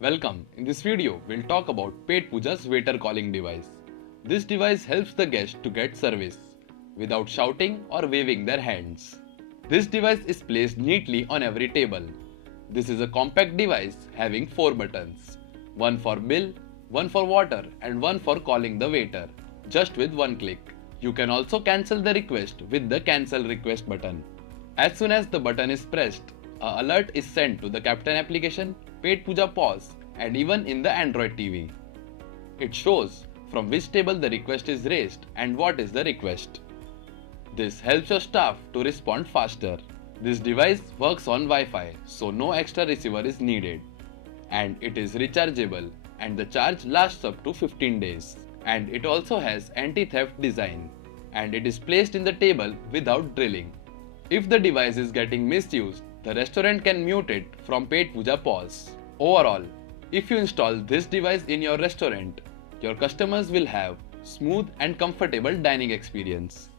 Welcome. In this video, we'll talk about Petpooja's waiter calling device. This device helps the guest to get service without shouting or waving their hands. This device is placed neatly on every table. This is a compact device having 4 buttons. One for bill, one for water and one for calling the waiter, just with one click. You can also cancel the request with the cancel request button. As soon as the button is pressed, an alert is sent to the Captain application, Petpooja POS and even in the Android TV. It shows from which table the request is raised and what is the request. This helps your staff to respond faster. This device works on Wi-Fi, so no extra receiver is needed. And it is rechargeable and the charge lasts up to 15 days. And it also has anti-theft design. And it is placed in the table without drilling. If the device is getting misused, the restaurant can mute it from Petpooja POS. Overall, if you install this device in your restaurant, your customers will have smooth and comfortable dining experience.